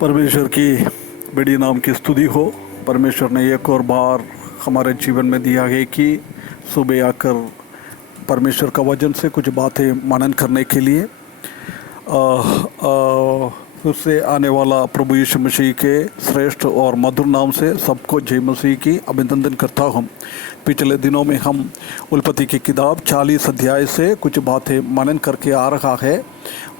परमेश्वर की बड़ी नाम की स्तुति हो। परमेश्वर ने एक और बार हमारे जीवन में दिया है कि सुबह आकर परमेश्वर का वचन से कुछ बातें मनन करने के लिए फिर से आने वाला प्रभु यीशु मसीह के श्रेष्ठ और मधुर नाम से सबको जय मसीह की अभिनंदन करता हूँ। पिछले दिनों में हम उल्पत्ति की किताब 40 अध्याय से कुछ बातें मनन करके आ रहा है।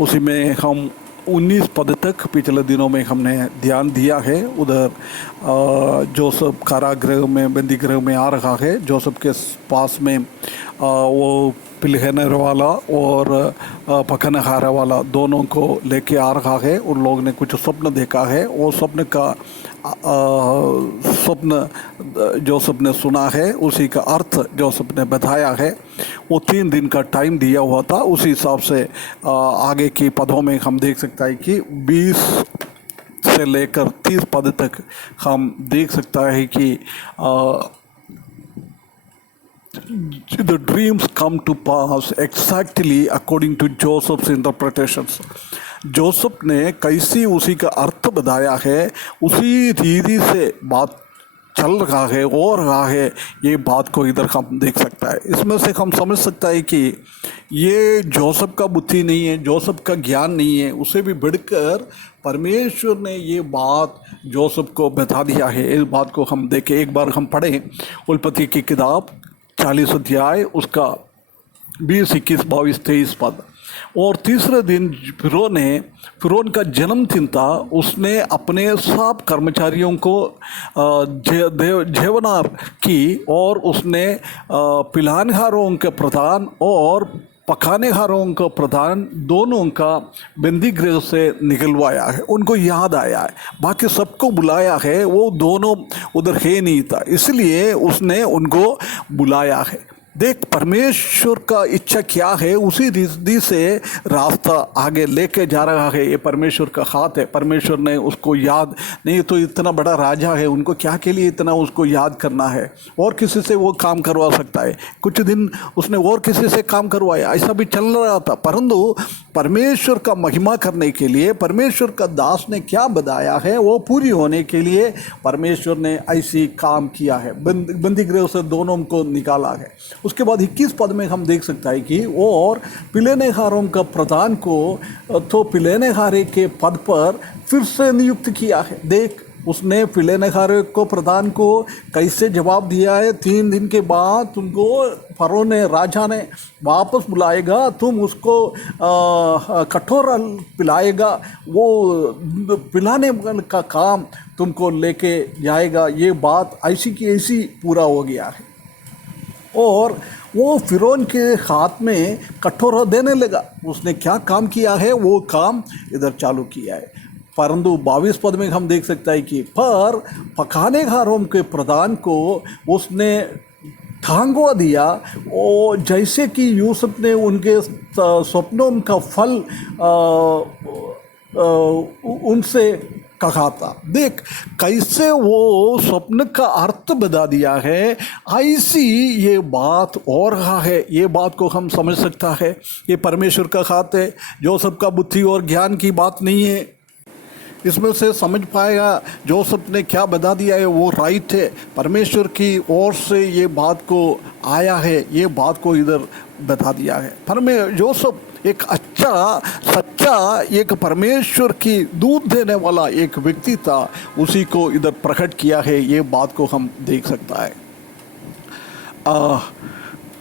उसी में हम 19 पद तक पिछले दिनों में हमने ध्यान दिया है। उधर जोसेफ कारागृह में बंदी गृह में आ रहा है। जोसेफ के पास में वो पिलहने वाला और पकड़ने वाला दोनों को लेके आ रहा है। उन लोगों ने कुछ स्वप्न देखा है। वो स्वप्न का स्वप्न जोसेफ ने सुना है, उसी का अर्थ जोसेफ ने बताया है। वो 3 दिन का टाइम दिया हुआ था। उसी हिसाब से आगे की पदों में हम देख सकते हैं कि 20 से लेकर 30 पद तक हम देख सकता है कि the dreams come to pass exactly according to Joseph's interpretations. Joseph ने कैसी उसी का अर्थ बताया है, उसी रीति से बात चल रहा है और रहा है। ये बात को इधर हम देख सकता है। इसमें से हम समझ सकता है कि ये जोसेफ का बुद्धि नहीं है, जोसेफ का ज्ञान नहीं है। उसे भी बढ़कर परमेश्वर ने ये बात जोसेफ को बता दिया है। इस बात को हम देखें, एक बार हम पढ़ें उल्पत्ति की किताब 40 अध्याय उसका 20, 21, 22, 23 पद। और तीसरे दिन फिरौन का जन्मदिन था। उसने अपने सब कर्मचारियों को जेवनार की और उसने पिलानहारों के प्रधान और पकानेहारों का प्रधान दोनों का बंदी गृह से निकलवाया है। उनको याद आया है, बाकी सबको बुलाया है, वो दोनों उधर है नहीं था, इसलिए उसने उनको बुलाया है। देख परमेश्वर का इच्छा क्या है, उसी रीति से रास्ता आगे लेके जा रहा है। ये परमेश्वर का हाथ है। परमेश्वर ने उसको याद नहीं, तो इतना बड़ा राजा है, उनको क्या के लिए इतना उसको याद करना है। और किसी से वो काम करवा सकता है। कुछ दिन उसने और किसी से काम करवाया, ऐसा भी चल रहा था। परंतु परमेश्वर का महिमा करने के लिए परमेश्वर का दास ने क्या बताया है, वो पूरी होने के लिए परमेश्वर ने ऐसी काम किया है। बंदी गृह से दोनों को निकाला है। उसके बाद 21 पद में हम देख सकता है कि और पिलेनेहारों का प्रधान को तो पिलेनेहारे के पद पर फिर से नियुक्त किया है। देख उसने पिलेनेहारे को प्रधान को कैसे जवाब दिया है। 3 दिन के बाद तुमको फरो ने राजा ने वापस बुलाएगा, तुम उसको कठोर पिलाएगा, वो पिलाने का काम तुमको लेके जाएगा। ये बात ऐसी की ऐसी पूरा हो गया है। और वो फिरौन के हाथ में कठोर देने लगा। उसने क्या काम किया है, वो काम इधर चालू किया है। परंतु 22 पद में हम देख सकते हैं कि पर पकानेहारों के प्रधान को उसने ठांगवा दिया, और जैसे कि यूसुफ ने उनके स्वप्नों का फल उनसे कहा था। देख कैसे वो स्वप्न का अर्थ बता दिया है, ऐसी ये बात और रहा है। ये बात को हम समझ सकता है, ये परमेश्वर का हाथ है। जोसेफ का बुद्धि और ज्ञान की बात नहीं है। इसमें से समझ पाएगा जोसेफ ने क्या बता दिया है, वो राइट है। परमेश्वर की ओर से ये बात को आया है, ये बात को इधर बता दिया है। जोसेफ एक अच्छा सच्चा एक परमेश्वर की दूध देने वाला एक व्यक्ति था, उसी को इधर प्रकट किया है। ये बात को हम देख सकता है।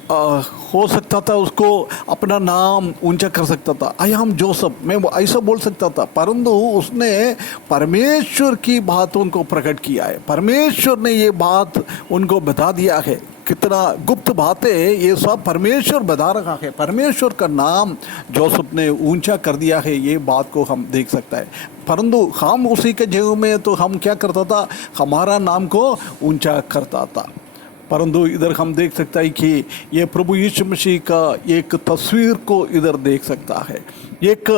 हो सकता था उसको अपना नाम ऊंचा कर सकता था, आई एम जोसेफ, मैं वो ऐसा बोल सकता था। परंतु उसने परमेश्वर की बातों को प्रकट किया है। परमेश्वर ने ये बात उनको बता दिया है। कितना गुप्त बातें ये सब परमेश्वर बता रहा है। परमेश्वर का नाम जोसेफ ने ऊंचा कर दिया है, ये बात को हम देख सकता है। परंतु हम उसी के जीवन में तो हम क्या करता था, हमारा नाम को ऊंचा करता था। परंतु इधर हम देख सकता है कि ये प्रभु यीशु मसीह का एक तस्वीर को इधर देख सकता है। एक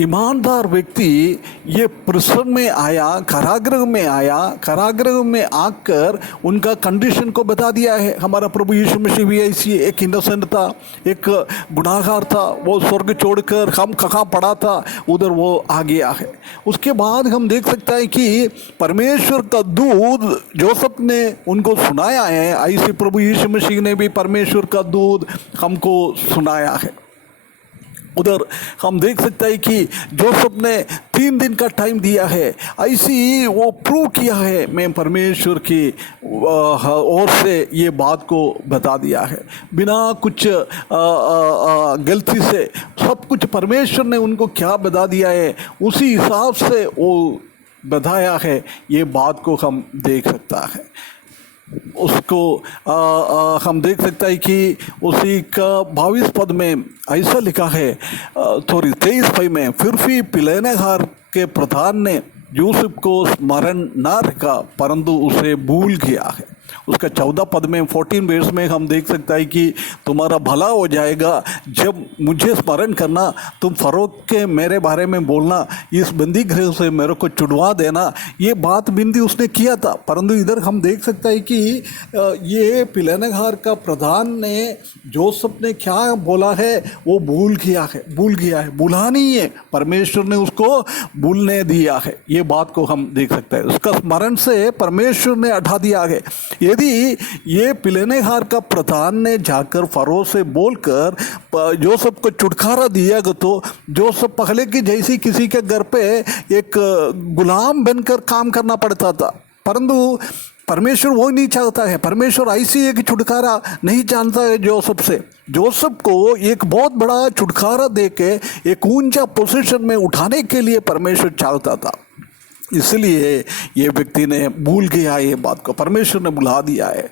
ईमानदार व्यक्ति ये प्रिजन में आया, कारागृह में आया, कारागृह में आकर उनका कंडीशन को बता दिया है। हमारा प्रभु यीशु मसीह भी ऐसी एक इनोसेंट था, एक गुनाहगार था, वो स्वर्ग छोड़कर हम कहाँ पड़ा था उधर वो आ गया है। उसके बाद हम देख सकते हैं कि परमेश्वर का दूत जोसेफ ने उनको सुनाया है, ऐसे प्रभु यीशु मसीह ने भी परमेश्वर का दूत हमको सुनाया है। उधर हम देख सकते हैं कि जोसेफ ने 3 दिन का टाइम दिया है, ऐसी वो प्रूव किया है मैं परमेश्वर की ओर से ये बात को बता दिया है, बिना कुछ गलती से सब कुछ परमेश्वर ने उनको क्या बता दिया है उसी हिसाब से वो बताया है। ये बात को हम देख सकता है। उसको हम देख सकते हैं कि उसी का 22 पद में ऐसा लिखा है, 23 में, फिर भी पिलहनहार के प्रधान ने यूसुफ को स्मरण न रखा परंतु उसे भूल गया है। उसका 14 पद में 14 वर्स में हम देख सकते हैं कि तुम्हारा भला हो जाएगा जब मुझे स्मरण करना, तुम फरोख के मेरे बारे में बोलना, इस बंदी गृह से मेरे को छुड़वा देना। ये बात बिंदी उसने किया था, परंतु इधर हम देख सकते हैं कि ये पिलहनहार का प्रधान ने जोसेफ ने क्या बोला है वो भूल गया है, भूला नहीं है, परमेश्वर ने उसको भूलने दिया है। ये बात को हम देख सकते हैं, उसका स्मरण से परमेश्वर ने हटा दिया है। यदि ये पिलहनहार का प्रधान ने जाकर फरो से बोलकर जोसेफ को छुटकारा दिया तो जोसेफ पहले की जैसी किसी के घर पे एक गुलाम बनकर काम करना पड़ता था, परंतु परमेश्वर वो नहीं चाहता है। परमेश्वर ऐसी एक छुटकारा नहीं जानता है जोसेफ से। जोसेफ को एक बहुत बड़ा छुटकारा देके एक ऊंचा पोजीशन में उठाने के लिए परमेश्वर चाहता था, इसलिए ये व्यक्ति ने भूल गया, ये बात को परमेश्वर ने भुला दिया है।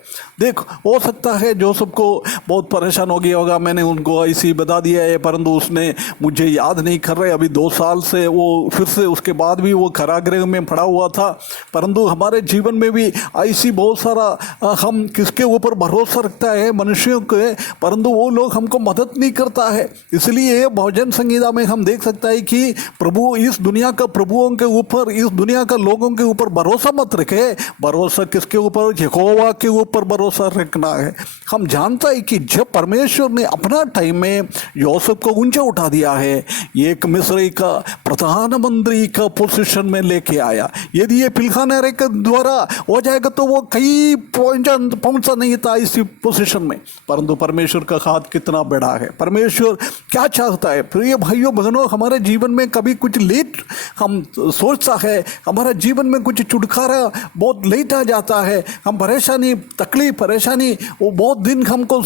देख, हो सकता है जोसेफ को बहुत परेशान हो गया होगा, मैंने उनको ऐसे ही बता दिया है परंतु उसने मुझे याद नहीं कर रहे। अभी 2 साल से वो फिर से उसके बाद भी वो कारागृह में पड़ा हुआ था। परंतु हमारे जीवन में भी ऐसी बहुत सारा हम किसके ऊपर भरोसा रखता है मनुष्यों के, परंतु वो लोग हमको मदद नहीं करता है। इसलिए भजन संगीता में हम देख सकते हैं कि प्रभु इस दुनिया का प्रभुओं के ऊपर, इस दुनिया का लोगों के ऊपर भरोसा मत रखे, भरोसा किसके ऊपर? यहोवा के ऊपर भरोसा रखना है। हम जानता है कि जब परमेश्वर ने अपना टाइम में यूसुफ को ऊंचा उठा दिया है, एक मिस्री का प्रधानमंत्री का पोजीशन में लेके आया। यदि ये पिलहनहार के द्वारा हो जाएगा तो वो कहीं पहुंचा नहीं था इसी पोजीशन में, परंतु परमेश्वर का हाथ कितना बड़ा है। परमेश्वर क्या चाहता है? प्रिय भाइयों बहनों, हमारे जीवन में कभी कुछ लेट हम सोचता है, हमारा जीवन में कुछ छुटकारा बहुत लेट आ जाता है, हम परेशानी वो बहुत दिन हमको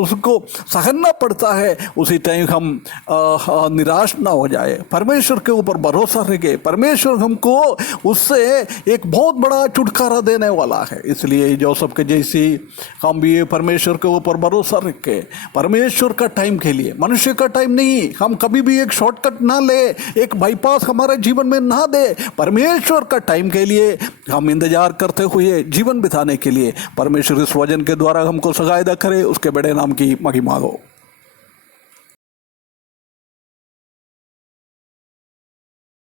उसको सहना पड़ता है। उसी टाइम हम निराश ना हो जाए, परमेश्वर के ऊपर भरोसा रखे। परमेश्वर हमको उससे एक बहुत बड़ा छुटकारा देने वाला है। इसलिए जोसेफ के जैसी हम भी परमेश्वर के ऊपर भरोसा रखे, परमेश्वर का टाइम के लिए, मनुष्य का टाइम नहीं। हम कभी भी एक शॉर्टकट ना ले, एक बाईपास हमारे जीवन में ना दे। परमेश्वर का टाइम के लिए हम इंतजार करते हुए जीवन बिताने के लिए परमेश्वर इस वचन के द्वारा हमको सहायता करे। उसके बड़े नाम की महिमा हो।